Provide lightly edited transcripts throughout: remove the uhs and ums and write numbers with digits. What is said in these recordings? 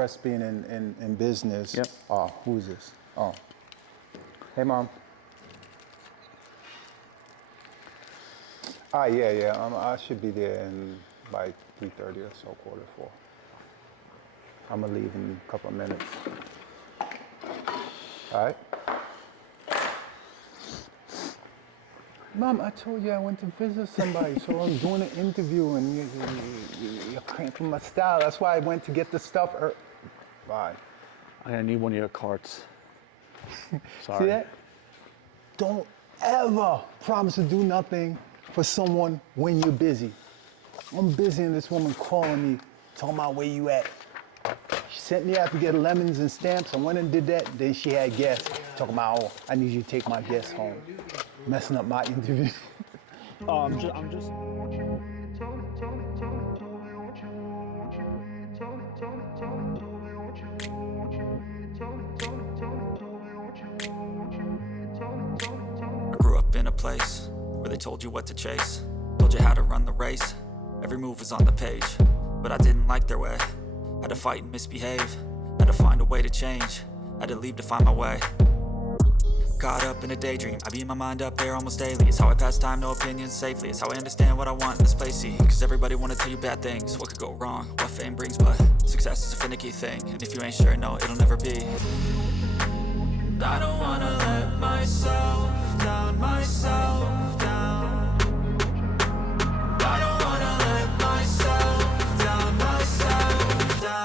Express being in business. Yep. Oh, who's this? Oh. Hey, Mom. Yeah. I should be there by 3:30 or so, 3:45. I'm gonna leave in a couple of minutes. All right. Mom, I told you I went to visit somebody, so I was doing an interview, and you're cramping my style. That's why I went to get the stuff. Bye. I'm gonna need one of your carts. Sorry. See that? Don't ever promise to do nothing for someone when you're busy. I'm busy, and this woman calling me, talking about where you at. She sent me out to get lemons and stamps. I went and did that. Then she had guests talking about, oh, I need you to take my guests home. Messing up my interview. Oh, I'm just. I grew up in a place where they told you what to chase, told you how to run the race. Every move was on the page, but I didn't like their way. Had to fight and misbehave, had to find a way to change, had to leave to find my way. Caught up in a daydream, I beat my mind up there almost daily. It's how I pass time, no opinions safely. It's how I understand what I want in this place, see. Cause everybody wanna tell you bad things, what could go wrong, what fame brings. But success is a finicky thing, and if you ain't sure, no, it'll never be. I don't wanna let myself down, myself down. I don't wanna let myself down, myself down.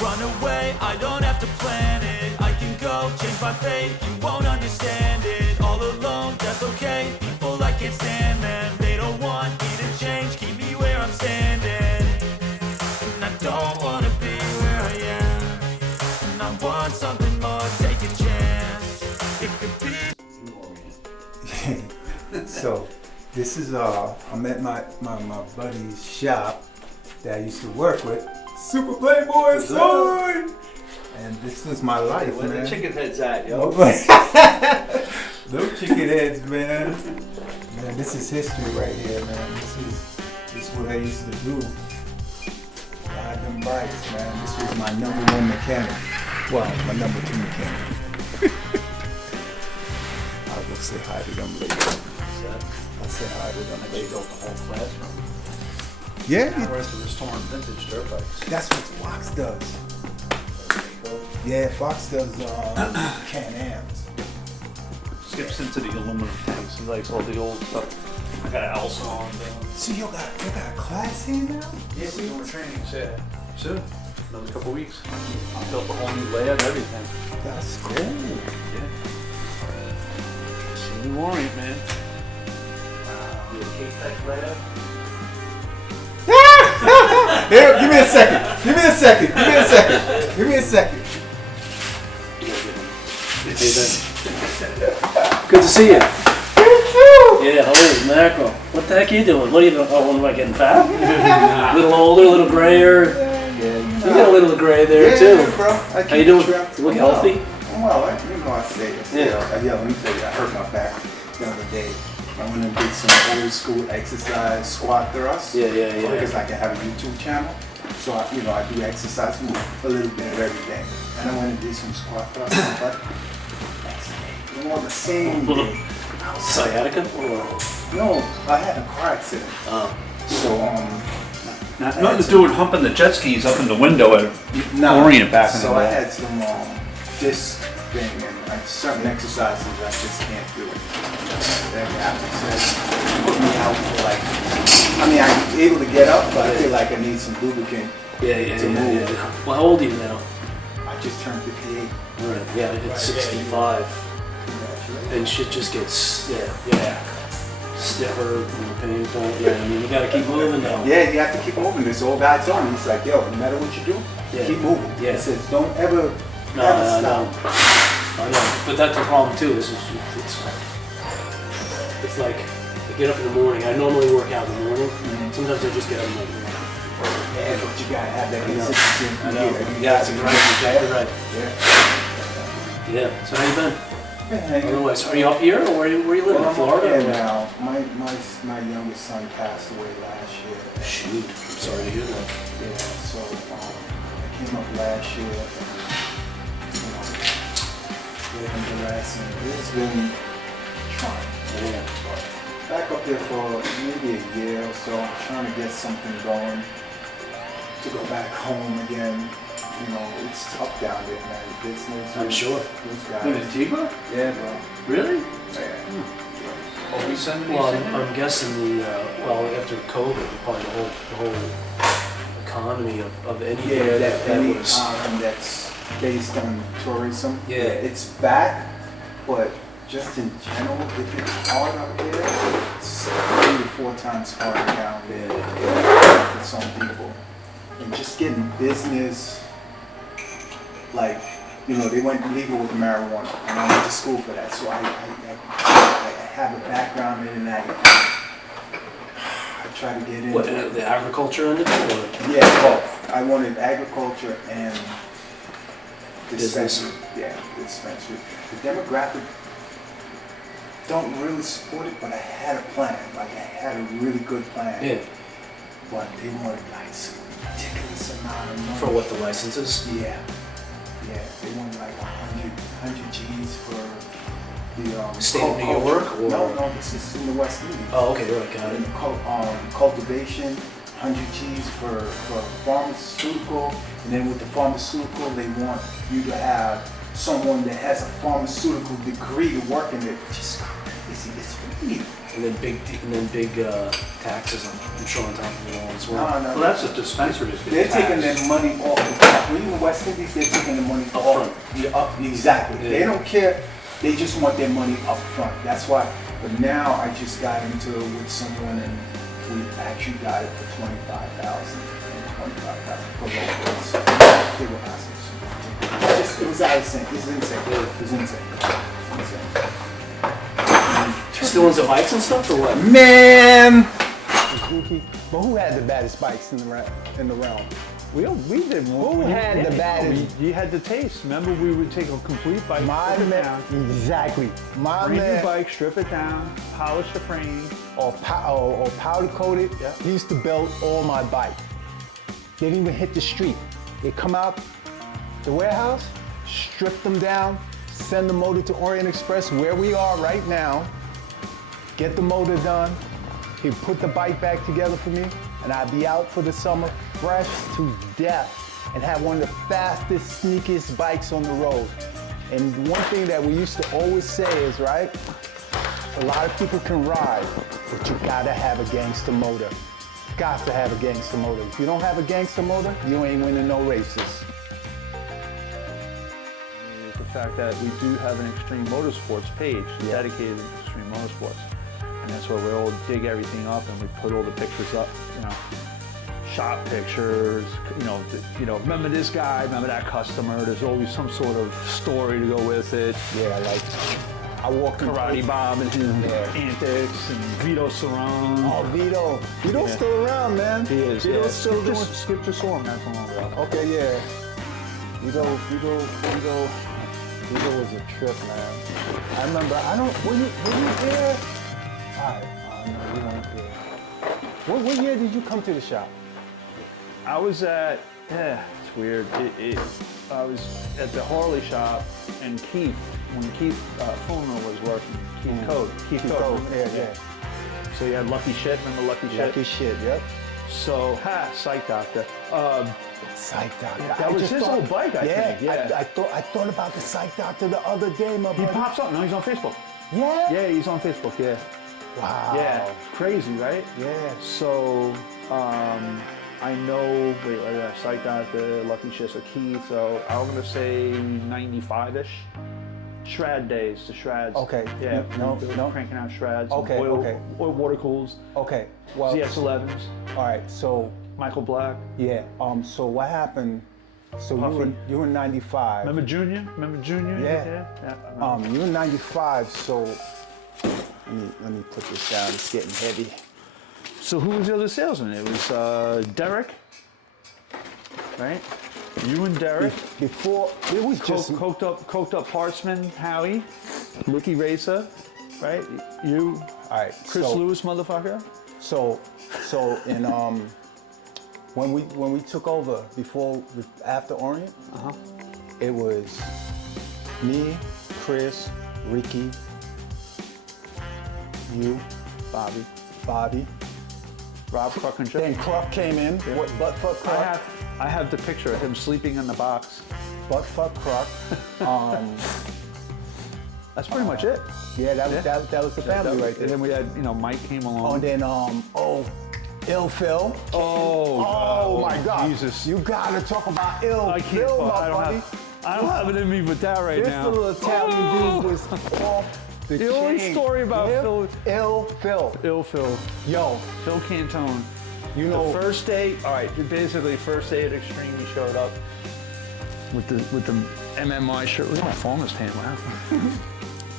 Run away, I don't have to plan it. I can go, change my fate, you won't understand it. All alone, that's okay, people I can't stand them. They don't want me to change, keep me where I'm standing. And I don't wanna be where I am, and I want something more, take a chance. It could be. So, this is I'm at my buddy's shop that I used to work with. Super Playboy, son! And this was my life, where man. the chicken heads at, yo? Those chicken heads, man. Man, this is history right here, man. This is what I used to do. Ride them bikes, man. This was my #1 mechanic. Well, my #2 mechanic. I'll go say hi to them later. I'll say hi to them They later. built the whole classroom. Yeah, Whereas the restoring vintage dirt bikes. that's what Fox does. Yeah, Fox does Can-Ams. Skips into the aluminum tanks. He likes all the old stuff. I got an Elsa on there. So you got a class here now? Yeah, we're doing trainings, yeah. Soon. Another couple weeks. I built a whole new layout and everything. That's cool. Yeah. It's a new warrant, man. You a K-Tech layout? Here, give me a second. Give me a second. Give me a second. Give me a second. Good to see you. Yeah, holy mackerel. What the heck are you doing? What are you doing? Oh, am I getting fat? A little older, a little grayer. You got a little gray there too. Bro. How you doing? You look healthy? Well, you know I say this. Yeah, let me tell you, I hurt my back the other day. I went and did some old school exercise squat thrusts. Yeah. Because I can have a YouTube channel. So I do exercise move a little bit of everything. And I went and did some squat thrusts. But next day, on the same day. Sciatica? No, I had a car accident. So Nothing to do with humping the jet skis up in the window at Orient back in the So I day. had some disc thing and certain exercises I just can't do. That doctor said put me out for like, I'm able to get up, but I feel like I need some lubricant to move. Well, how old are you now? I just turned 58. All right, yeah, I hit 65. And shit just gets, stiffer and painful. Yeah, I mean, you gotta keep moving though. Yeah, you have to keep moving. This old guy told me, he's like, yo, no matter what you do, keep moving. Yeah. He says, don't ever No. stop. I know, but that's the problem too. It's like I get up in the morning. I normally work out in the morning. Sometimes I just get up in the morning. Yeah, but you gotta have that consistency. I know. Yeah, That's exactly right. Yeah. Yeah. So how you been? Man, Otherwise, are you up here or where you living? In Florida? Yeah, now my youngest son passed away last year. Shoot, I'm sorry to hear that. Yeah, so I came up last year, and, living the rest, and it's been trying. Yeah. Back up there for maybe a year or so, trying to get something going, to go back home again. You know, it's tough down there, man. Business. I'm sure. Those In guys. Antigua? Yeah, bro. Really? Yeah. Oh, we send Well, I'm guessing after COVID, probably the whole economy of any Yeah, that any was. that's based on tourism. Yeah. It's back, but just in general, if it's hard up there, it's 3 to 4 times harder down there for some people. And just getting business, like, they went legal with marijuana, and I went to school for that, so I have a background in that. I try to get into What, the agriculture in it? Or? Yeah, both. I wanted agriculture and Business. dispensary. Yeah, dispensary. The demographic don't really support it, but I had a plan. Like, I had a really good plan. Yeah. But they wanted like some ridiculous amount of money. For what, the licenses? Yeah. Yeah, they wanted like 100 G's for the State of New York, or- No, this is in the West Indies. Oh, okay, right, got it. And cultivation, 100 G's for pharmaceutical, and then with the pharmaceutical, they want you to have someone that has a pharmaceutical degree to work in it, which is crazy. It's weird. And then big taxes, I'm sure, on top of it all as well. No, Well, that's a dispensary. They're taking their money off the top. When you're in the West Indies, they're taking the money Up off. front. Yeah, exactly. Yeah. They don't care. They just want their money up front. That's why. But now I just got into it with someone, and we actually got it for $25,000 for locals. They were awesome. It was insane. It's insane. It's insane. It's insane. Still into bikes and stuff, or what? Man! But who had the baddest bikes in the realm? We did more. Who had the baddest? You had the taste. Remember, we would take a complete bike, My strip it man, down, exactly. My brand new man, bike, strip it down, polish the frame. or powder coated. Yeah. He used to build all my bikes. They didn't even hit the street. They come out the warehouse, strip them down, send the motor to Orient Express, where we are right now. Get the motor done. He put the bike back together for me, and I'd be out for the summer, fresh to death, and have one of the fastest, sneakiest bikes on the road. And one thing that we used to always say is, right, a lot of people can ride, but you gotta have a gangster motor. Got to have a gangster motor. If you don't have a gangster motor, you ain't winning no races. The fact that we do have an Extreme Motorsports page Yeah. dedicated to Extreme Motorsports. And that's where we'll dig everything up and we put all the pictures up, shop pictures, remember this guy, remember that customer. There's always some sort of story to go with it. Yeah, like I walk in Karate Bob and his Yeah. antics, and Vito Cerrone. Oh, Vito. Vito's still around, man. He is. Vito's Yeah. still doing. Skip just saw him not so long ago. Okay, yeah. Vito was a trip, man. I remember. Were you there? Alright, no, you weren't there. What year did you come to the shop? I was at, it's weird. I was at the Harley shop, and Keith, when Keith Fulmer was working, Keith Code. Yeah. So you had Lucky Shit, remember Lucky Shit? Lucky shit, yep. So, Psych Doctor. Psych Doctor. That was his old bike, I think, yeah. I thought about the Psych Doctor the other day, my He buddy. pops up, no, he's on Facebook. Yeah? Yeah, he's on Facebook, yeah. Wow. Yeah, crazy, right? Yeah. So, I know, Psych Doctor, Lucky Shit, so Keith, so I'm gonna say 95-ish. Shred days, the shreds. Okay. Yeah. No. Cranking out shreds. Okay, Oil, okay. Oil water cools. Okay. Well. ZX11s. All right. So Michael Black. yeah. So what happened? So Roughly. you were 95. Remember Junior? Yeah. Yeah. You were 95. So let me put this down. It's getting heavy. So who was the other salesman? It was Derek, right? You and Derek. Before it was just Coked up Partsman, Howie, Ricky Racer, right? You, all right. Chris so, Lewis, motherfucker. So in when we took over after Orient, it was me, Chris, Ricky, you, Bobby, Rob Crockinger. Then Kruk came in. What buttfuck Kruk? I have the picture of him sleeping in the box. Buttfuck Kruk. That's pretty much it. Yeah, that was the family right And there. then we had, Mike came along. And then Ill Phil. Oh My God! Jesus. You gotta talk about Ill I can't. Phil, my I don't buddy. have it in me with that right This now. little Italian dude was off the The only chain. story about Phil. Ill Phil. Ill Phil. Yo, Phil Cantone. you know. The first day, all right, basically first day at Extreme, he showed up with the MMI shirt. Look at my phone this time, wow.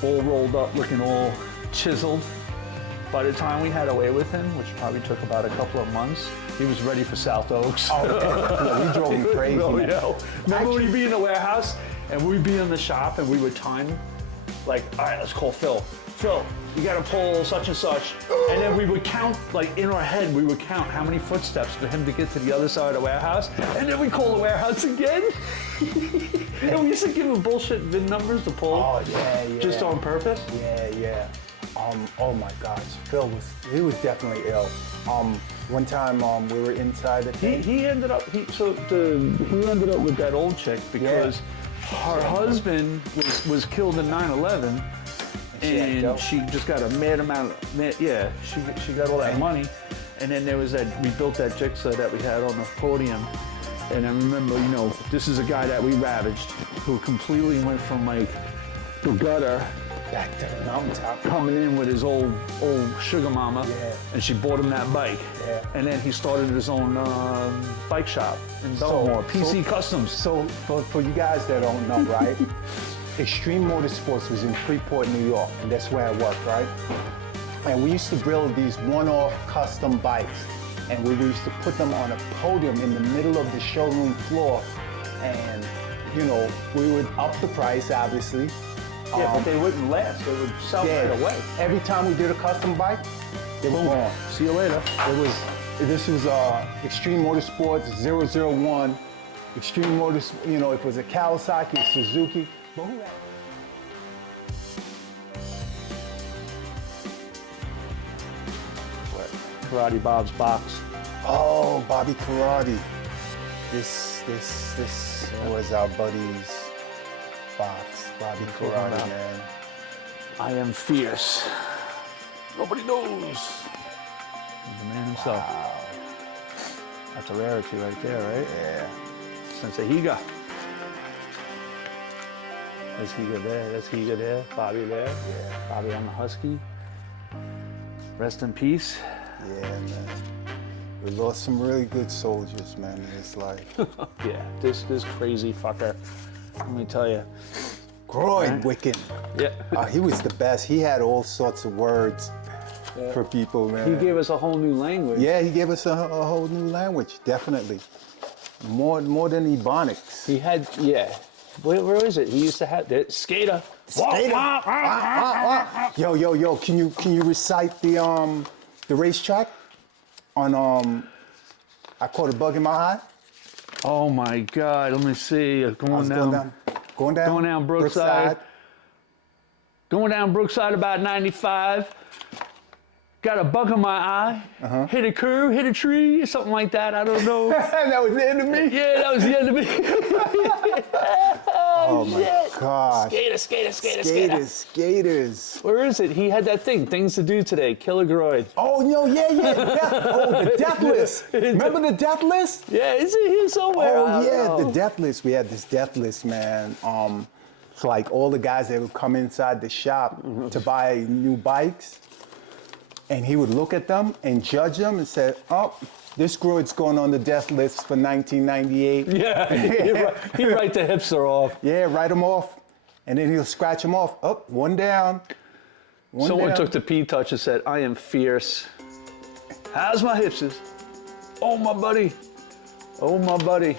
All rolled up, looking all chiseled. By the time we had away with him, which probably took about a couple of months, he was ready for South Oaks. Oh, yeah. We drove him crazy, Oh, man. yeah. Remember when he'd be in the warehouse and we'd be in the shop and we would time, like, all right, let's call Phil. Phil, you gotta pull such and such. And then we would count, like in our head, we would count how many footsteps for him to get to the other side of the warehouse. And then we call the warehouse again. And we used to give him bullshit VIN numbers to pull. Oh yeah. Just on purpose. Yeah. Oh my gosh, Phil was definitely ill. One time we were inside the thing. He ended up he ended up with that old chick because her husband was killed in 9/11, and she just got a mad amount of she got all that money, and then there was we built that jigsaw that we had on the podium, and I remember this is a guy that we ravaged who completely went from like the gutter Back to the mountaintop. coming in with his old sugar mama, Yeah. and she bought him that bike. Yeah. And then he started his own bike shop in Belmore, PC Customs. So for you guys that don't know, right? Extreme Motorsports was in Freeport, New York, and that's where I worked, right? And we used to build these one-off custom bikes, and we used to put them on a podium in the middle of the showroom floor, and we would up the price, obviously. Yeah, but they wouldn't last. They would sell right away. Every time we did a custom bike, they were gone. See you later. This was Extreme Motorsports 001. Extreme Motors, if it was a Kawasaki, a Suzuki. But who had Karate Bob's box. Oh, Bobby Karate. This was our buddy's box. Bobby Karate, man. I am fierce. Nobody knows. The man himself. That's a rarity right there, right? Yeah. Sensei Higa. There's Higa there. There's Higa there. Bobby there. Yeah. Bobby on the Husky. Rest in peace. Yeah, man. We lost some really good soldiers, man, in this life. Yeah, this crazy fucker. Let me tell you. Groyd Wicken. Yeah. He was the best. He had all sorts of words for people, man. He gave us a whole new language. Yeah, he gave us a whole new language, definitely. More than Ebonics. He had, where is it? He used to have that skater. Skater. Yo, can you recite the racetrack on I caught a bug in my eye? Oh my God! Let me see. Going down Brookside. Going down Brookside about 95. Got a bug in my eye. Hit a curve, hit a tree, something like that. I don't know. That was the end of me? Yeah, that was the end of me. Oh my God. Skaters. Where is it? He had that thing, things to do today. Killer Groyd. Oh, yeah. The death list. Remember the death list? Yeah, is it here somewhere? Oh yeah, the death list. We had this death list, man. So like all the guys that would come inside the shop to buy new bikes, and he would look at them and judge them and say, "Oh, This Groyd's going on the death list for 1998. Yeah, he write the hipster off. Yeah, write them off. And then he'll scratch them off. Up, one down. Someone took the P-Touch and said, I am fierce. How's my hipsters? Oh, my buddy. Oh, my buddy.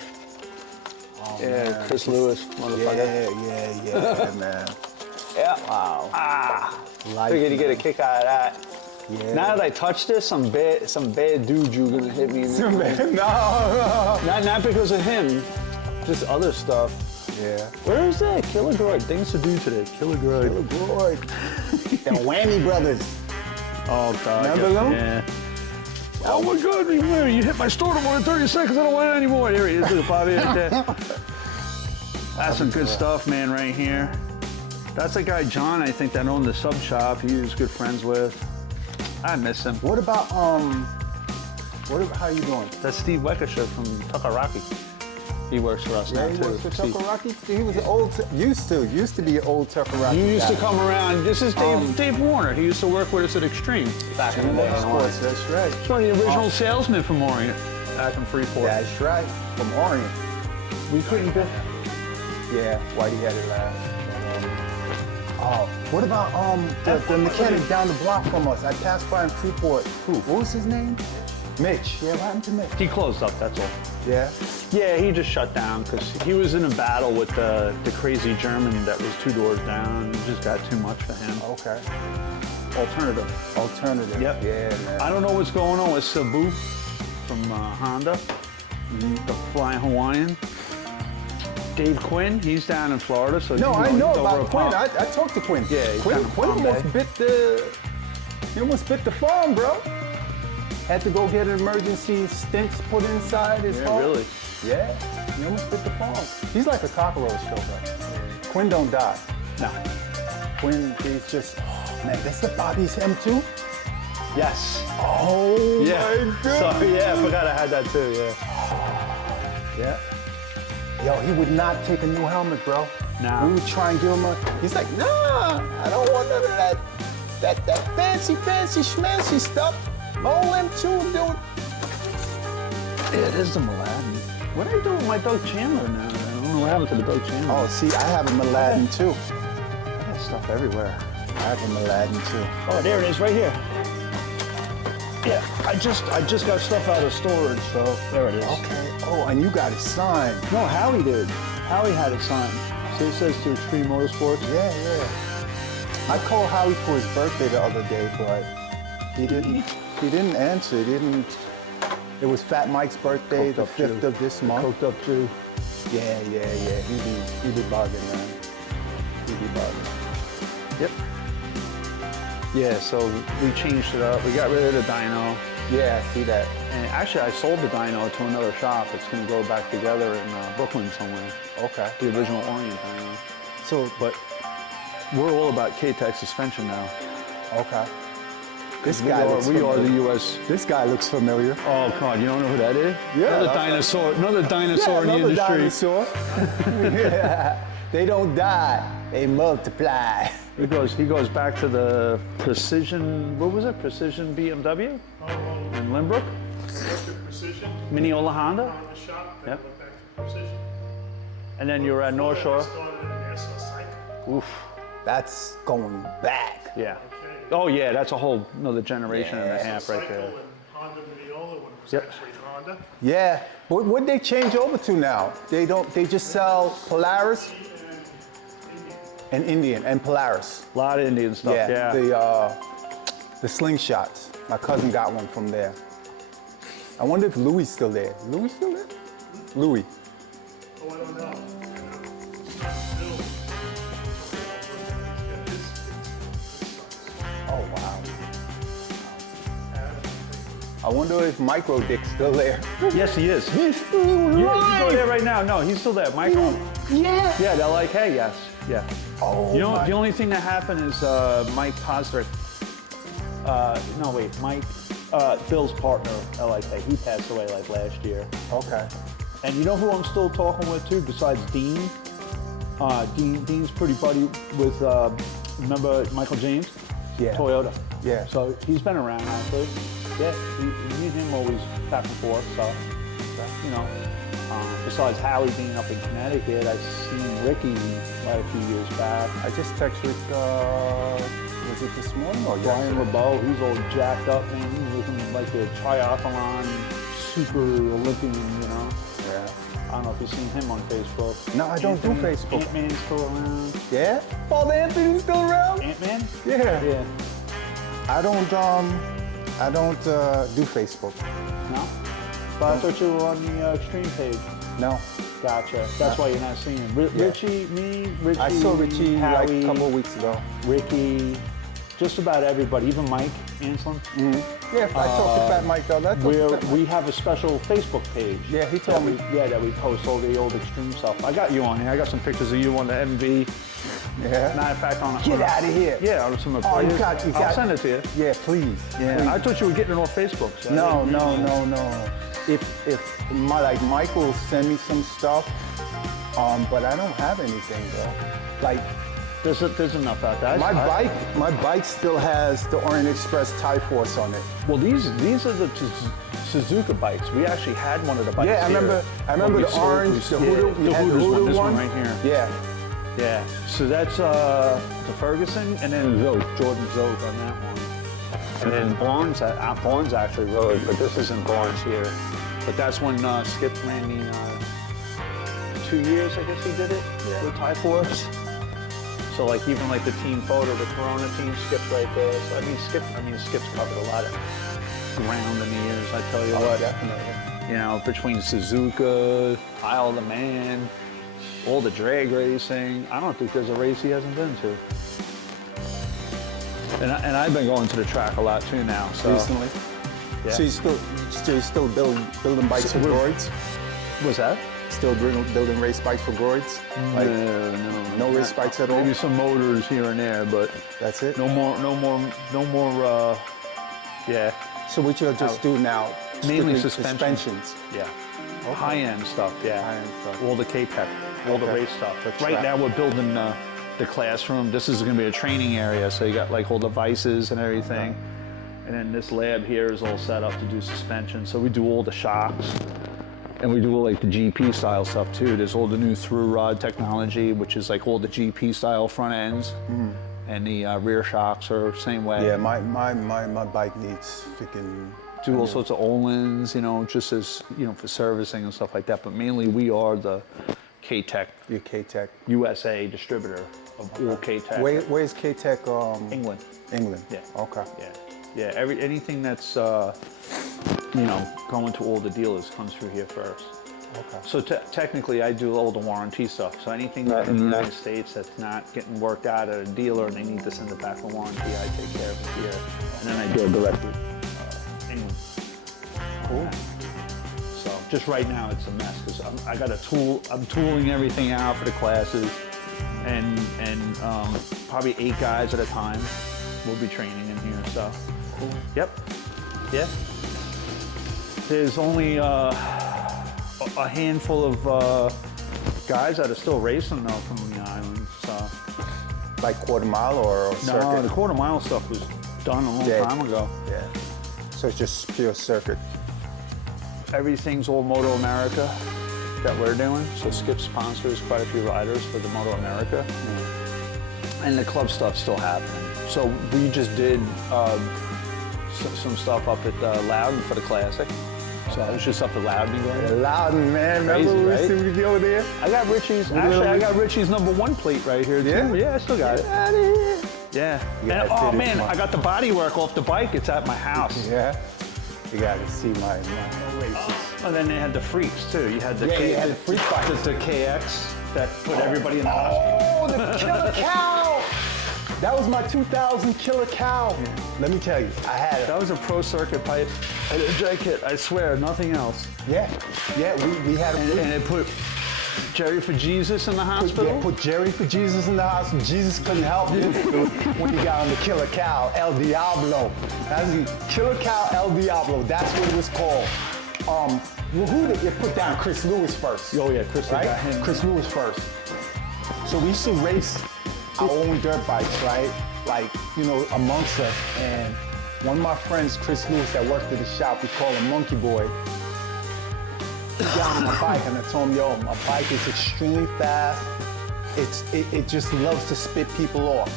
Oh, Yeah, man. Chris Lewis, motherfucker. Yeah, man. Yeah. Wow. Life, Figured you get a man. kick out of that. Yeah. Now that I touched this, some bad dude you gonna hit me. No. Not because of him, just other stuff. Yeah. Where is that? Killer Groyd. Things to do today. Killer Groyd. Groyd. The Whammy Brothers. Oh, God. Remember them? Yeah. Oh, my God. You hit my store to more than 30 seconds. I don't want it anymore. Here he is. Look at Bobby right there. That's some good stuff, man, right here. That's the guy, John, I think, that owned the sub shop he was good friends with. I miss him. What about, how you doing? That's Steve Weckesher from Tuckeraki. He works for us now, He too. works for Steve. Tuckeraki? He was an old, used to be an old Tuckeraki You used to guy. come around. This is Dave Warner. He used to work with us at Extreme back in the day. Sports, that's right. He's one of the original salesmen from Orient back in Freeport. That's right. From Orient. We couldn't get. Yeah, Whitey had it last. Oh, what about the mechanic down the block from us? I passed by in Freeport. Who? What was his name? Mitch. Yeah, what happened to Mitch? He closed up, that's all. Yeah. Yeah, he just shut down because he was in a battle with the crazy German that was 2 doors down. It just got too much for him. Okay. Alternative. Alternative. Yep. Yeah, man. I don't know what's going on with Sabu from Honda, the Flying Hawaiian. Dave Quinn, he's down in Florida, so No, I he's know over about at Quinn. Palm- I talked to Quinn. Yeah, he's Quinn, down in Quinn Palm almost Bay. he almost bit the farm, bro. Had to go get an emergency stints put inside his Yeah, home. really? Yeah, he almost bit the farm. He's like a cockroach, though, bro. Quinn don't die. No. Quinn, he's just, oh, man, that's the Bobby's M2? Yes. Oh, Yeah. my God. So, yeah, I forgot I had that too, yeah. Yeah. Yo, he would not take a new helmet, bro. Nah. We would try and give him he's like, nah, I don't want none of that fancy schmancy stuff. My old M2, dude. Yeah, it is the Aladdin. What are you doing with my Doug Chandler now? I don't know what happened to the Doug Chandler. Oh, see, I have a Aladdin too. I got stuff everywhere. I have a Aladdin too. Oh, there it is, right here. Yeah, I just got stuff out of storage, so there it is. Okay. Oh, and you got it signed. No, Howie did. Howie had it signed. So it says to Extreme Motorsports. Yeah. I called Howie for his birthday the other day, but he didn't answer. It was Fat Mike's birthday, Coked the up 5th Jew. of this month. Coked up Jew. Yeah. He be bugging, man. He be bugging. Yep. Yeah, so we changed it up. We got rid of the dyno. Yeah, I see that. And actually, I sold the dyno to another shop. It's going to go back together in Brooklyn somewhere. Okay. The original Orient dyno. So, but we're all about K-Tech suspension now. Okay. This We guy are looks the familiar. U.S. This guy looks familiar. Oh, come on, you don't know who that is? Yeah, Another that's- dinosaur in the another industry. dinosaur. Yeah. They don't die. They multiply. He goes back to the Precision, what was it? Precision BMW in Limbrook? Precision Mineola Honda? on the shop. Yep. Went back to Precision. And then you were at North Shore? Started in Nassau Cycle. Oof, That's going back. yeah. Oh yeah, that's a whole another generation and a half right Cycle there. and Honda Mineola when it was Yep. actually Honda. Yeah. What they change over to now? They just sell Polaris and Indian and Polaris. A lot of Indian stuff, yeah. The slingshots. My cousin got one from there. I wonder if Louis still there. Louis still there? Louis. Oh, I don't know. Oh wow. I wonder if Micro Dick's still there. Yes, he is. You go there right now. No, he's still there. Michael. Yeah. Yeah, they're like, hey, yes, yeah. Oh, You know, my- the only thing that happened is Mike Posner. Mike, Bill's partner, LIK, he passed away like last year. Okay. And you know who I'm still talking with too, besides Dean? Dean's pretty buddy with, remember Michael James? Yeah. Toyota. Yeah. So he's been around actually. Yeah, me and him always back and forth. So, you know, besides Howie being up in Connecticut, I've seen Ricky a few years back. I just texted was it this morning or Brian yesterday? LeBeau, he's all jacked up, man. He's looking like a triathlon super Olympian, you know. Yeah. I don't know if you've seen him on Facebook. No, I don't do Facebook. Ant-Man's still around. Yeah? Father Anthony's still around? Ant-Man? Yeah. Yeah. I don't do Facebook. No? But I thought you were on the Extreme page. No. Gotcha. That's why you're not seeing him. Richie, I saw Richie like Howie, a couple of weeks ago. Ricky, just about everybody, even Mike Anslem. Yeah, I talked to Fat Mike though. We have a special Facebook page. Yeah, he told me. That we post all the old Extreme stuff. I got you on here. I got some pictures of you on the MV. Yeah. Matter of fact, on Get out of here. Yeah, on some of Oh, you I'll got. send it to you. Yeah, please. Yeah, Please. I thought you were getting it off Facebook. So No. If Mike will send me some stuff, but I don't have anything though. Like there's enough out there. my bike still has the Orient Express Tie Force on it. Well, these are the Suzuka bikes. We actually had one of the bikes. Yeah, I remember the orange, the Hoodoo this one. right here. Yeah. Yeah. So that's the Ferguson, and then Jordan Zoke on that one. And then Barnes actually rode, but this isn't Barnes here. But that's when Skip ran the 2 years, I guess he did it with Tie Force. So like even like the team photo, the Corona team, Skip's right there. So Skip's covered a lot of ground in the years. I tell you what. Definitely. You know, between Suzuka, Isle of the Man, all the drag racing. I don't think there's a race he hasn't been to. And I've been going to the track a lot too now. So Recently. Yeah. So you still building bikes for Groids? What's that? Still building race bikes for Groids? Like, no race bikes at all? Maybe some motors here and there, but That's it? no more. Yeah, So what you'll just do now? Mainly strictly suspensions. Yeah. High-end stuff, yeah. High-end stuff. All the K-Tech, all the Okay. race stuff. The Right track. now we're building the classroom. This is gonna be a training area, so you got like all the vices and everything. And then this lab here is all set up to do suspension. So we do all the shocks. And we do all like the GP style stuff too. There's all the new through rod technology, which is like all the GP style front ends. And the rear shocks are same way. Yeah, my bike needs freaking. Do all sorts of Olins, you know, just as, you know, for servicing and stuff like that. But mainly we are the K-Tech Your K-Tech. USA distributor of all K-Tech. Where's K-Tech? England. England. Yeah. Okay. Yeah. Anything that's, you know, going to all the dealers comes through here first. Okay. So technically I do all the warranty stuff. So anything that in the United States that's not getting worked out at a dealer and they need to send it back for warranty, I take care of it here. And then I do it directly. England. Cool. So just right now it's a mess because I got a tool. I'm tooling everything out for the classes, and probably 8 guys at a time will be training in here. So cool. Yep. Yeah. There's only a handful of guys that are still racing though from the island. So Like quarter mile or circuit? no, the quarter mile stuff was done a long time ago. Yeah. So it's just pure circuit. Everything's all Moto America that we're doing. So Skip sponsors quite a few riders for the Moto America. And the club stuff's still happening. So we just did some stuff up at Loudon for the Classic. So I was just up at Loudon again. Loudon, man. Crazy, Remember right? we go there? I got Richie's, actually I got Richie's #1 plate right here too. Yeah? Yeah, I still got it. Out of here. Yeah. gotta And, oh fit it, man, come on. I got the body work off the bike. It's at my house. Yeah. You gotta see my races. And then they had the freaks too. You had the Yeah, you had the freak bikes. the KX that put everybody in the hospital. Oh, the killer cow! That was my 2000 killer cow. Let me tell you, I had it. That was a pro circuit pipe and a drag kit. I swear, nothing else. Yeah, we had a And it put Jerry for Jesus in the hospital. put Jerry for Jesus in the hospital. Jesus couldn't help you when you got on the killer cow, El Diablo. That's the killer cow, El Diablo. That's what it was called. Well, who did you put down? Chris Lewis first. Oh yeah, Chris Right? got him. Chris Lewis first. So we used to race our own dirt bikes, right? Like, you know, amongst us. And One of my friends, Chris Lewis, that worked at the shop, we call him Monkey Boy. He got on my bike and I told him, yo, my bike is extremely fast. It just loves to spit people off.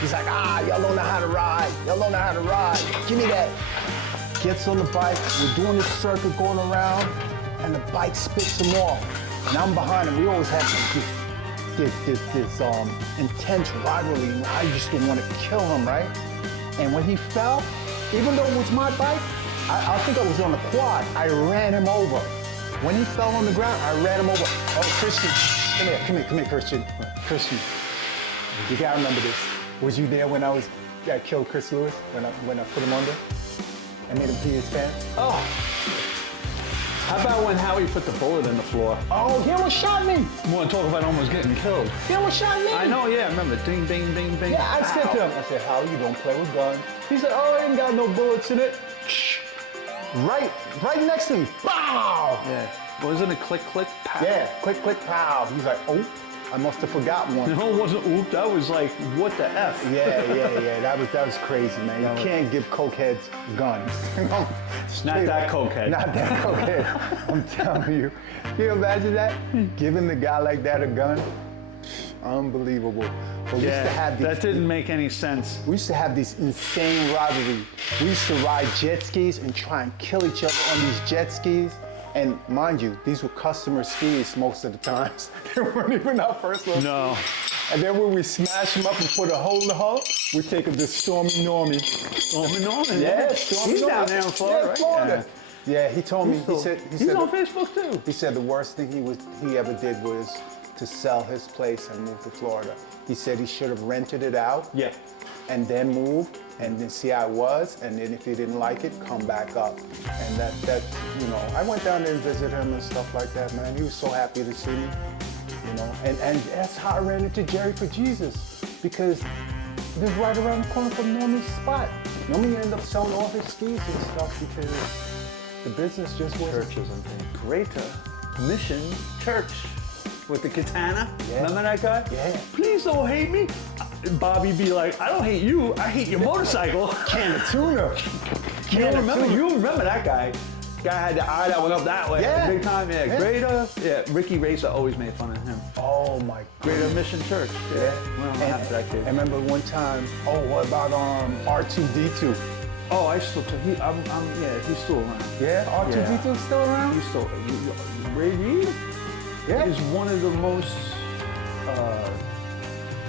He's like, y'all don't know how to ride. Y'all don't know how to ride. Give me that. Gets on the bike, we're doing this circuit going around, and the bike spits him off. And I'm behind him. We always have this intense rivalry. And I just didn't want to kill him, right? And when he fell, even though it was my bike, I think I was on the quad, I ran him over. When he fell on the ground, I ran him over. Oh, Christian, come here, Christian. Christian, you gotta remember this. Was you there when I killed Chris Lewis, when I put him under? I made him pee his pants? Oh. How about when Howie put the bullet in the floor? Oh, he almost shot me. You want to talk about almost getting killed? He almost shot me. I know, yeah, I remember. Ding, ding, ding, ding. Yeah, I said to him, I said, Howie, you don't play with guns. He said, oh, I ain't got no bullets in it. Shh. Right next to me. Pow! Yeah. Wasn't it click, click, pow? Yeah, click, click, pow. He's like, oh, I must have forgot one. No, it wasn't oop. That was like, what the F? Yeah. That was crazy, man. You can't give cokeheads guns. Not that cokehead. Not that cokehead. I'm telling you. Can you imagine that? Giving the guy like that a gun? Unbelievable. But we used to have these, that didn't make any sense. We used to have these insane rivalry. We used to ride jet skis and try and kill each other on these jet skis. And mind you, these were customer skis most of the times. They weren't even our personal skis. No. And then when we smash them up and put a hole in the hull, we take them to Stormy Normie. Stormy Norman? Yeah, Stormy He's Normie. down there in Florida, right? Florida. Yeah, he told me, he said He's on Facebook too. He said the worst thing he ever did was to sell his place and move to Florida. He said he should have rented it out. Yeah. And then moved and then see how it was, and then if he didn't like it, come back up. And that I went down there and visited him and stuff like that, man. He was so happy to see me, and that's how I ran into Jerry for Jesus, because this is right around the corner from Normie's spot. Normie ended up selling all his skis and stuff because the business just wasn't. Churches and things. Greater Mission Church with the katana. Yeah. Remember that guy? Yeah. Please don't hate me. Bobby be like, I don't hate you. I hate your motorcycle. Can of tuna. You remember that guy? Guy had the eye that went up that way. Yeah. Big time. Yeah. Yeah. Greater. Yeah. Ricky Racer always made fun of him. Oh my Greater goodness. Mission Church. Yeah. Well, what happened to that kid? I remember one time, what about R2D2? Oh, I still. He's still around. Yeah, R2D2 still around? He's still. Ray Reed Yeah. is one of the most.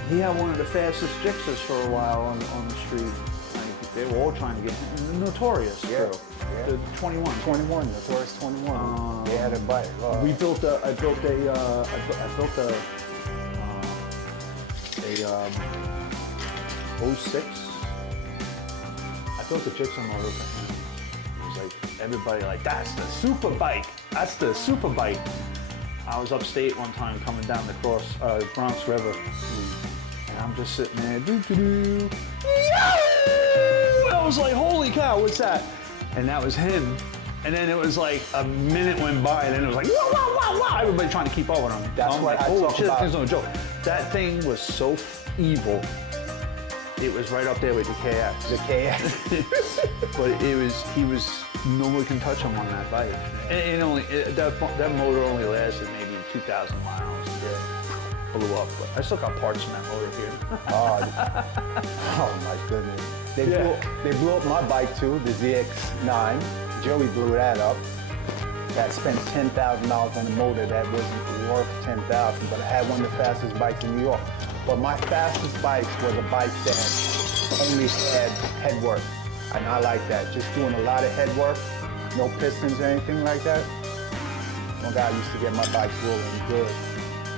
He had one of the fastest jixers for a while on the street. Like, they were all trying to get him. Notorious. Yeah. Crew. Yeah. The 21. 21, Notorious 21. They had a bike. I built a 06. I built a Gixxer motor for him. It was like, everybody like, that's the super bike. That's the super bike. I was upstate one time coming down the Bronx River. And I'm just sitting there, doo-doo-doo. I was like, holy cow, what's that? And that was him. And then it was like a minute went by, and then it was like, wow, wow, wow, wow. Everybody trying to keep up with him. That's I'm what like, I oh talk shit, about. there's no joke. That thing was so evil. It was right up there with the KX. The KX. But nobody can touch him on that bike. And that motor only lasted maybe 2,000 miles. Yeah, blew up. But I still got parts in that motor here. Oh my goodness. They blew up my bike too, the ZX9. Joey blew that up. I spent $10,000 on a motor that wasn't worth $10,000, but I had one of the fastest bikes in New York. But my fastest bikes were the bikes that only had head work. And I like that. Just doing a lot of head work, no pistons or anything like that. My guy used to get my bikes rolling good.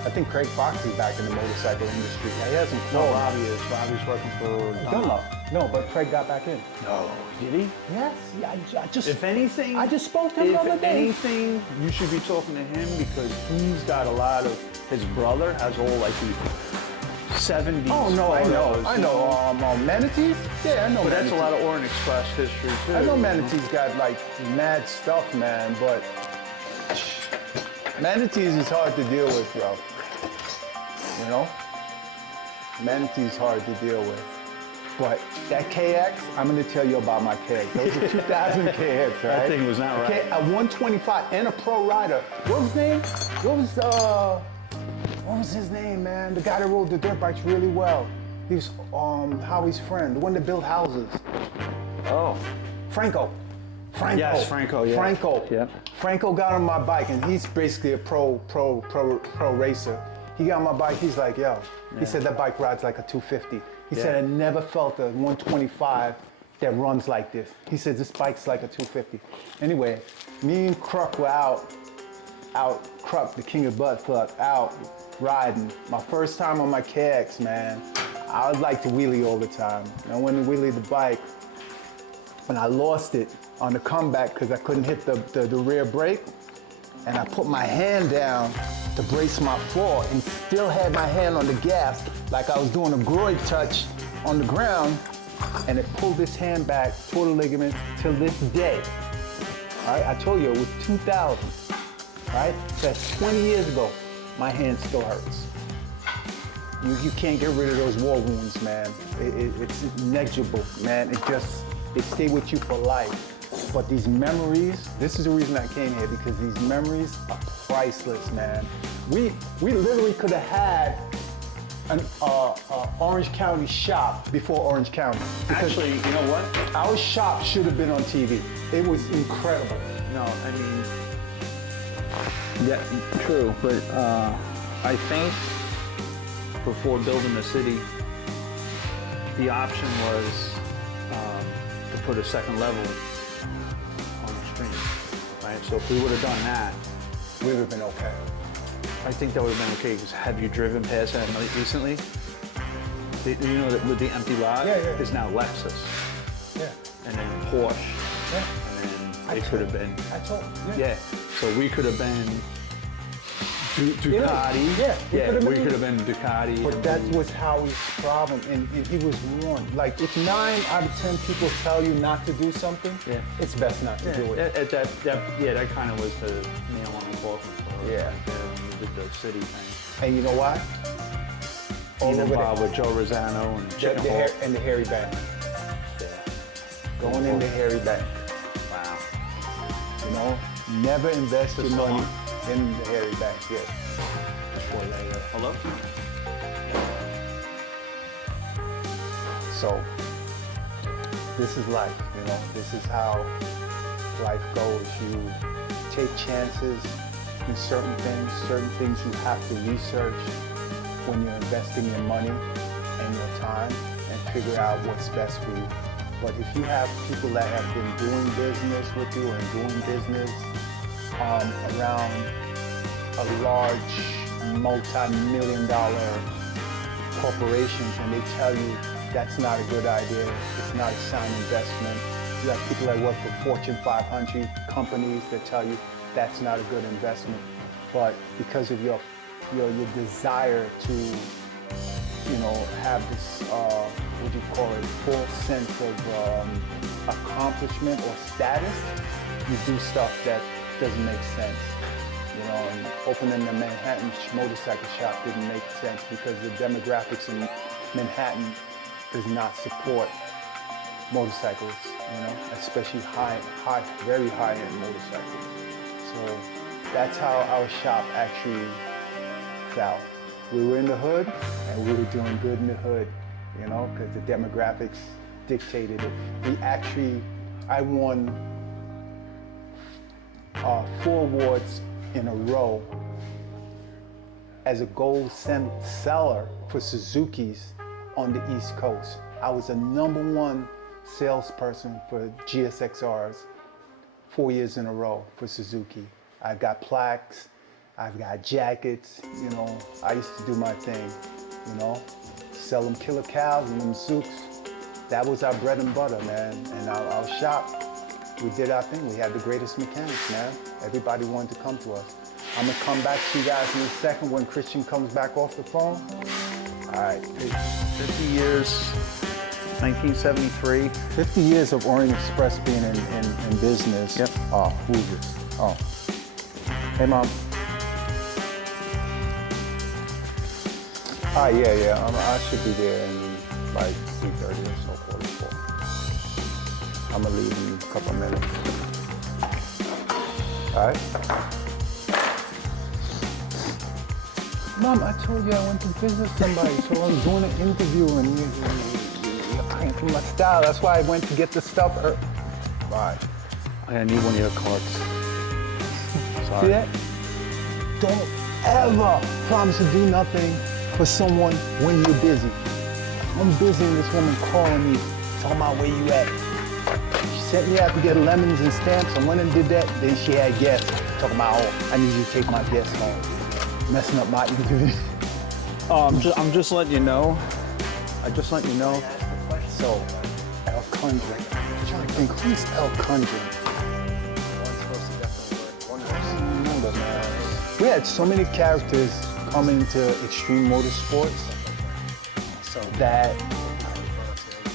I think Craig Foxy's back in the motorcycle industry. Yeah, he hasn't flown. Bobby is. Bobby's working for Dunlop. No, but Craig got back in. No. Did he? Yes, yeah, I just. If anything, I just spoke to him the other If day. anything, you should be talking to him because he's got a lot of. His brother has all like the 70s. Oh no, I know. photos, Manatees? Yeah, I know. But that's Manatees. a lot of Orient Express history too. I know Manatees got like mad stuff, man, but Manatees is hard to deal with, yo. Manatees hard to deal with. But that KX, I'm gonna tell you about my KX. Those are 2000 KX, right? That thing was not right. Okay, a 125 and a pro rider. What was his name? What was his name, man? The guy that rode the dirt bikes really well. He was Howie's friend, the one that built houses. Oh. Franco. Yes, Franco, yeah. Franco. Yep. Franco got on my bike, and he's basically a pro racer. He got on my bike, he's like, yo. He said that bike rides like a 250. He said, I never felt a 125 that runs like this. He said, this bike's like a 250. Anyway, me and Kruk were out, Kruk, the king of buttfuck, out riding. My first time on my KX, man. I would like to wheelie all the time. And I went to wheelie the bike, and I lost it on the comeback because I couldn't hit the rear brake. And I put my hand down to brace my fall and still had my hand on the gas like I was doing a groin touch on the ground, and it pulled this hand back, tore the ligaments till this day. All right, I told you it was 2000, right? So that's 20 years ago. My hand still hurts. You can't get rid of those war wounds, man. It's negligible, man. It stay with you for life. But these memories, this is the reason I came here, because these memories are priceless, man. We literally could have had an Orange County shop before Orange County. Actually, you know what? Our shop should have been on TV. It was incredible. No, I mean, yeah, true, but I think before building the city, the option was to put a second level on the stream, right? So if we would have done that, We would have been okay. I think that would have been okay, because have you driven past that recently? You know that with the empty lot is now Lexus, and then Porsche, and then it could have been, so we could have been Ducati, we could have been Ducati. But that was Howie's problem, and he was one. Like, if 9 out of 10 people tell you not to do something, it's best not to do it. That kind of was the nail on the coffin for Yeah. with the city thing. And you know why? Being involved with Joe Rosano and Chicken Hawk. And the Harry Bank. Going into Harry Bank. Wow. You know, never invest your money in the Harry Bank. Yes. Hello? So, this is life, you know. This is how life goes. You take chances in certain things. Certain things you have to research when you're investing your money and your time and figure out what's best for you. But if you have people that have been doing business with you and doing business around a large multi-million-dollar corporations, and they tell you that's not a good idea, it's not a sound investment. You have people that work for Fortune 500 companies that tell you that's not a good investment. But because of your desire to, you know, have this, what do you call it, false sense of accomplishment or status, you do stuff that doesn't make sense. You know, and opening the Manhattan motorcycle shop didn't make sense because the demographics in Manhattan does not support motorcycles, you know, especially very high-end motorcycles. So that's how our shop actually fell. We were in the hood, and we were doing good in the hood, you know, because the demographics dictated it. I won 4 awards in a row as a gold seller for Suzuki's on the East Coast. I was a #1 salesperson for GSXRs 4 years in a row for Suzuki. I've got plaques, I've got jackets, you know. I used to do my thing, you know, sell them killer cows and them Zooks. That was our bread and butter, man. And our shop, we did our thing. We had the greatest mechanics, man. Everybody wanted to come to us. I'm gonna come back to you guys in a second when Christian comes back off the phone. All right. 50 years, 1973. 50 years of Orient Express being in business. Yep. Oh, who's this? Oh. Hey, Mom. Yeah. I should be there in like 3:30 or so. I'm gonna leave in a couple of minutes. All right. Mom, I told you I went to visit somebody, so I'm doing an interview, and you're cranking my style. That's why I went to get the stuff. Bye. I need one of your carts. Sorry. See that? Don't ever promise to do nothing for someone when you're busy. I'm busy, and this woman calling me, talking about where you at. She sent me out to get lemons and stamps. I went and did that. Then she had guests talking about, oh, I need you to take my guests home. Messing up my interview. I'm just letting you know. I just let you know. So, El Conjure. I'm trying to think, who's El Conjure? I don't remember, man. We had so many characters come into extreme motorsports that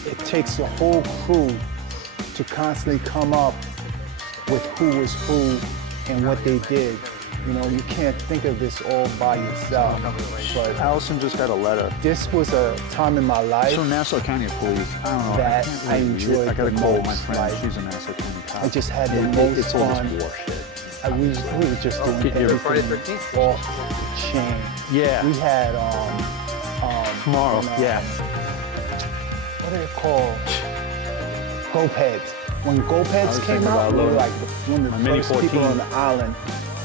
it takes the whole crew to constantly come up with who was who and what they did. You know, you can't think of this all by yourself. But Allison just got a letter. this was a time in my life So Nassau County Police. I don't know. that can't I really- enjoyed I gotta the call my most. friend. Like, She's a Nassau County cop. I just had the Yeah, most it's all fun. this war shit. We were just doing get your everything off the chain. Yeah. We had Tomorrow. and, Yeah. what are they called? GoPeds. When GoPeds was came thinking out, about we were loading like one of my the Mini first people 14. on the island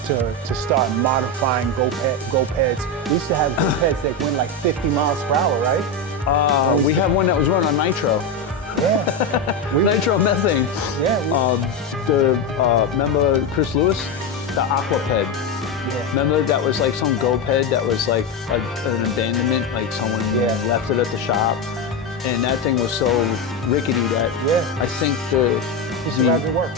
to start modifying GoPeds. We used to have GoPeds that went like 50 miles per hour, right? We have one that was run on nitro. Yeah. Nitro methane. Yeah. Remember Chris Lewis? The Aquaped. Yeah. Remember that was like some GoPed that was like an abandonment, like someone Yeah. left it at the shop. And that thing was so rickety that Yeah. I think He should have to work.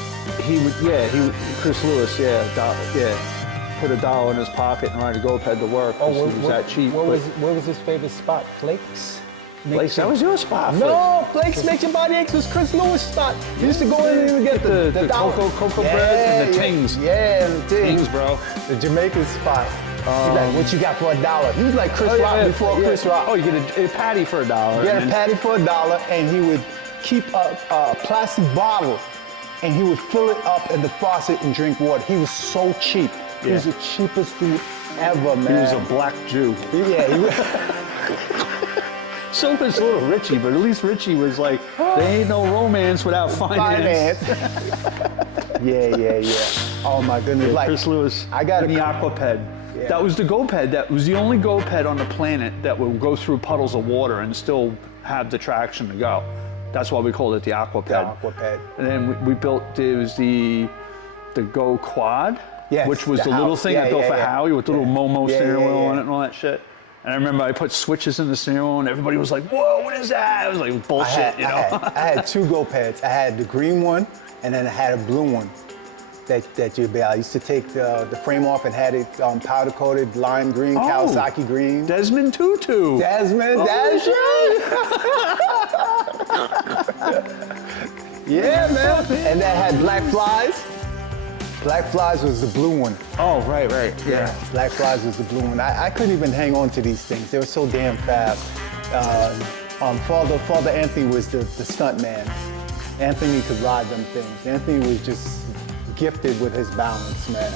Chris Lewis, put $1 in his pocket and ride a GoPed to work because he was that cheap. What but was his favorite spot? Flakes? Flakes, that was your spot. No, Flakes Make Your Body Aches was Chris Lewis' spot. He used to go in and even get the dollar. cocoa bread and the tings. Yeah, and the tings. Tings, bro. The Jamaican spot. He's like, what you got for $1? He was like Chris Oh, Rock yeah, before yeah. Chris Rock. Oh, you get a patty for $1. Get a and then- patty for $1, and he would keep a plastic bottle, and he would fill it up in the faucet and drink water. He was so cheap. He was Yeah. the cheapest dude ever, man. He was a black Jew. Yeah, he was. So was little Richie, but at least Richie was like, there ain't no romance without finance. Yeah. Oh my goodness. Like, Chris Lewis, I got and the Aquaped. Yeah. That was the GoPed. That was the only GoPed on the planet that would go through puddles of water and still have the traction to go. That's why we called it the Aquaped. The Aquaped. And then we built, there was the Go Quad, Yes, which was the the little house. thing Yeah, I built yeah, for yeah. Howie with the little Momo Yeah, steering yeah, wheel yeah. on it and all that shit. And I remember I put switches in the steering wheel and everybody was like, whoa, what is that? It was like bullshit, you know? I had two GoPeds. I had the green one, and then I had a blue one that you'd be. I used to take the frame off and had it powder coated lime green, Oh. Kawasaki green. Desmond Tutu. Desmond, that's right. Yeah, man. And that had black flies. Black flies was the blue one. Oh, right. Yeah. Black flies was the blue one. I couldn't even hang on to these things. They were so damn fast. Father Anthony was the stunt man. Anthony could ride them things. Anthony was just gifted with his balance, man.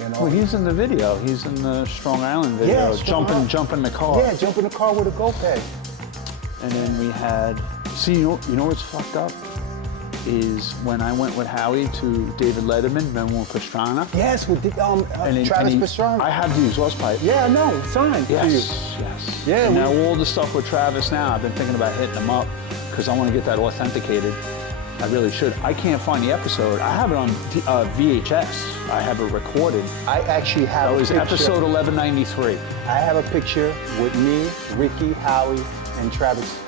You know? Well, he's in the video. He's in the Strong Island video. Strong Island. Jumping the car. Yeah, jump in the car with a GoPed. And then we had, you know what's fucked up? Is when I went with Howie to David Letterman, remember when Pastrana? Yes, with Travis Pastrana. I have the exhaust pipe. Yeah, no, signed for you. Yes. Yeah, And we- now all the stuff with Travis now, I've been thinking about hitting him up because I want to get that authenticated. I really should. I can't find the episode. I have it on VHS. I have it recorded. I actually have That a was picture. episode 1193. I have a picture with me, Ricky, Howie, and Travis.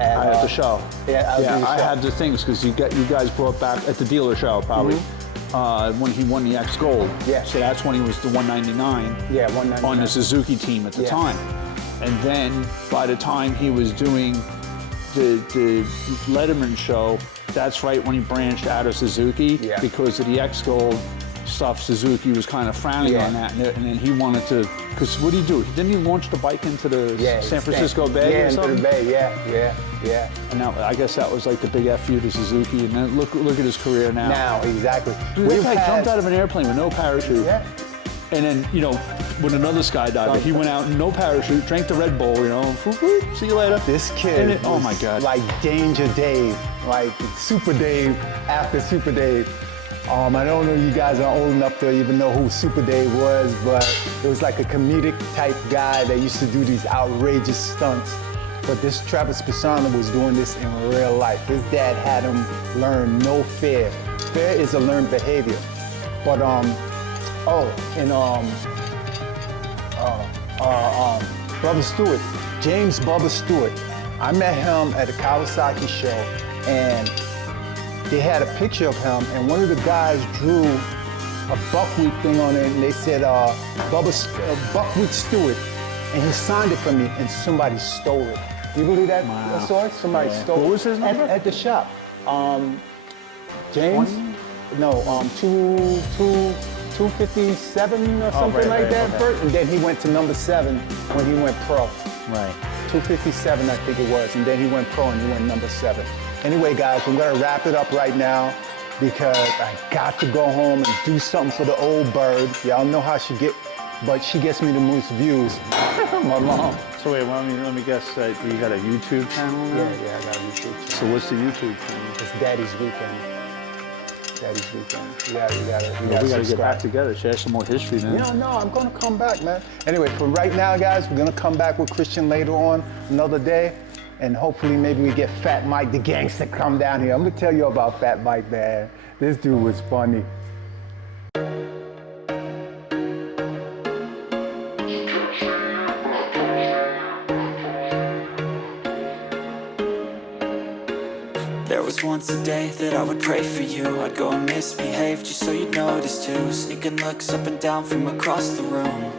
At the show. Yeah, I had the things because you guys brought back at the dealer show probably when he won the X Gold. Yeah. So that's when he was the 199. Yeah, 199. On the Suzuki team at the Yeah. time. And then by the time he was doing the Letterman show, that's right when he branched out of Suzuki Yeah. because of the X Gold. stuff, Suzuki was kind of frowning Yeah. on that, and then he wanted to, because what did he do? Didn't he launch the bike into the San Francisco Bay yeah, or something? into the Bay, yeah. And now, I guess that was like the big FU to Suzuki, and then look at his career now. Now, exactly. Dude, that guy jumped out of an airplane with no parachute. Yeah. And then, you know, with another skydiver, he went out in no parachute, drank the Red Bull, you know, whoop, whoop, see you later. This kid, And oh was my God. like Danger Dave, like Super Dave after Super Dave. I don't know you guys are old enough to even know who Super Dave was, but it was like a comedic type guy that used to do these outrageous stunts. But this Travis Pisano was doing this in real life. His dad had him learn no fear. Fear is a learned behavior. But Bubba Stewart, James Bubba Stewart. I met him at a Kawasaki show, and they had a picture of him, and one of the guys drew a buckwheat thing on it, and they said Buckwheat Stewart, and he signed it for me, and somebody stole it. You believe that? Wow. Sorry, somebody stole it. What was his number? At the shop. James? 20? No, 257 or something right, like right, that okay. first, and then he went to number 7 when he went pro. Right. 257, I think it was, and then he went pro and he went number 7. Anyway, guys, I'm gonna wrap it up right now because I got to go home and do something for the old bird. Y'all know how she get, but she gets me the most views. My mom. So wait, let me guess, you got a YouTube channel now? Yeah, I got a YouTube channel. So what's the YouTube channel? It's Daddy's Weekend. Daddy's Weekend. We gotta We gotta get subscribe. back together, share some more history, man. No, I'm gonna come back, man. Anyway, for right now, guys, we're gonna come back with Christian later on, another day, and hopefully maybe we get Fat Mike the gangster come down here. I'm gonna tell you about Fat Mike, man. This dude was funny. There was once a day that I would pray for you. I'd go and misbehave just so you'd notice too. Sneaking looks up and down from across the room.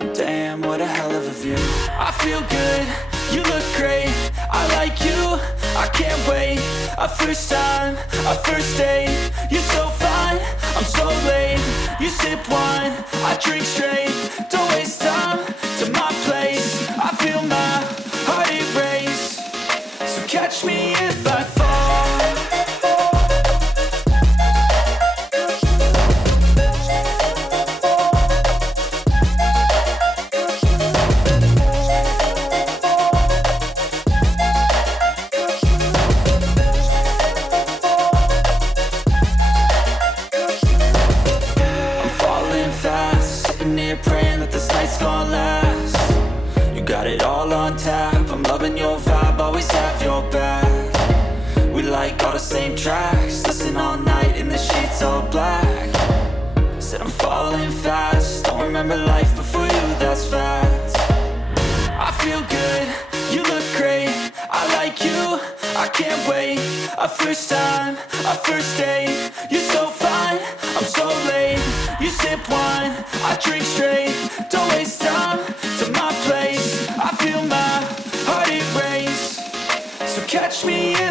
And damn, what a hell of a view. I feel good, you look great. I like you, I can't wait. A first time, a first date. You're so fine, I'm so late. You sip wine, I drink straight. Don't waste time to my place. I feel my heart erase. So catch me if I fall. I'm falling fast, sitting here praying that this night's gonna last. You got it all on tap, I'm loving your vibe, always have your back. We like all the same tracks, listen all night in the sheets all black. Said I'm falling fast, don't remember life before you, that's fact. I feel good, you look great, I like you, I can't wait. A first time, a first date. You're so fine, I'm so late. You sip wine, I drink straight. Don't waste time to my place. I feel my heart erase. So catch me if